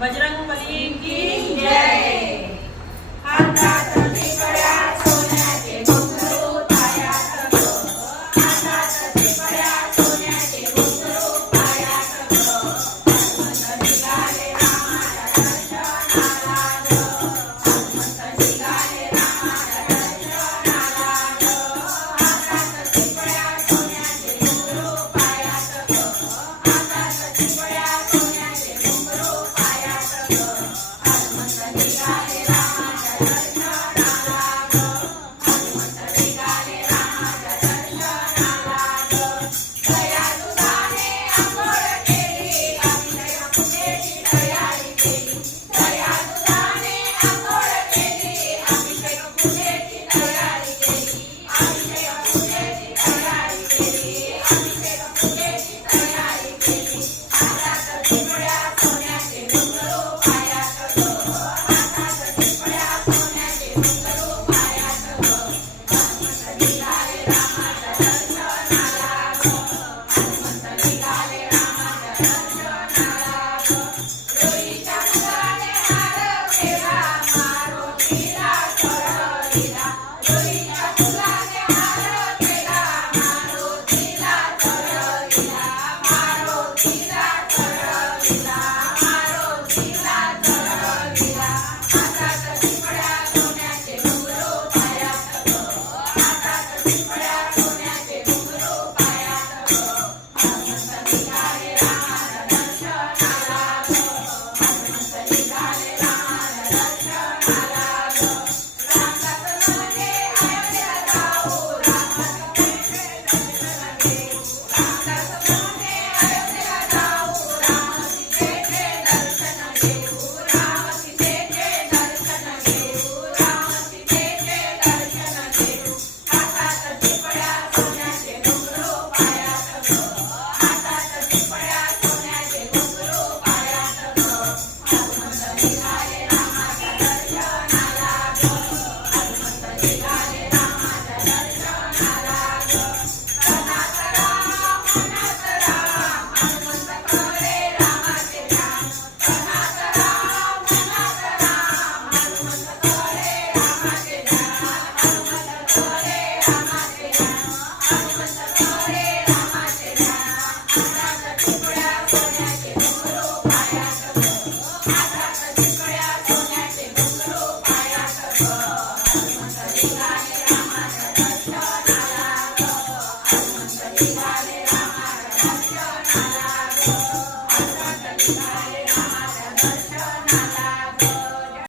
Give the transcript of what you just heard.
बजरंगबली की जय। हातात टिपऱ्या सोन्याचे घुंगरू पायात ग, हातात टिपऱ्या सोन्याचे घुंगरू पायात ग, हनुमंत निघाले रामाच्या दर्शनाला ग, हनुमंत निघाले रामाच्या दर्शनाला ग, हातात टिपऱ्या सोन्याचे घुंगरू पायात ग, हातात टिपऱ्या सोन्याचे घुंगरू पायात ग, हनुमंत निघाले रामाच्या दर्शनाला ग, हनुमंत निघाले रामाच्या दर्शनाला ग, दया दुधाने अंघोळ केली, अभिषेक पूजेची तयारी केली, दया दुधाने अंघोळ केली, अभिषेक पूजेची तयारी केली, अभिषेक पूजेची तयारी केली, अभिषेक पूजेची तयारी केली, हातात टिपऱ्या सोन्याचे घुंगरू पायात ग, हातात टिपऱ्या सोन्याचे घुंगरू पायात ग, हनुमंत निघाले रामाच्या दर्शनाला ग, हनुमंत निघाले रामाच्या दर्शनाला ग, रुईच्या फुलाने हार केला, मारुतीला चढविला, रुईच्या फुलाने हार केला, मारुतीला चढविला, मारुतीला चढविला, मारुतीला चढविला, हातात टिपऱ्या सोन्याचे घुंगरू पायात ग, हातात टिपऱ्या सोन्याचे घुंगरू पायात ग, हनुमंत निघाले रामाच्या दर्शनाला ग, हनुमंत निघाले रामाच्या दर्शनाला ग, रामदास म्हणे अयोध्या जाऊ, रामाचं पेठे दर्शन घेऊ, रामदास म्हणे अयोध्या जाऊ, रामाची पेठे दर्शन घेऊ,